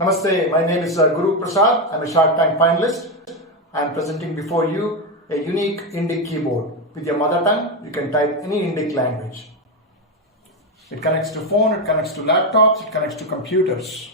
Namaste, my name is Gurukula. I'm a Shark Tank finalist. I'm presenting before you a unique Indic keyboard. With your mother tongue, you can type any Indic language. It connects to phone, it connects to laptops, it connects to computers.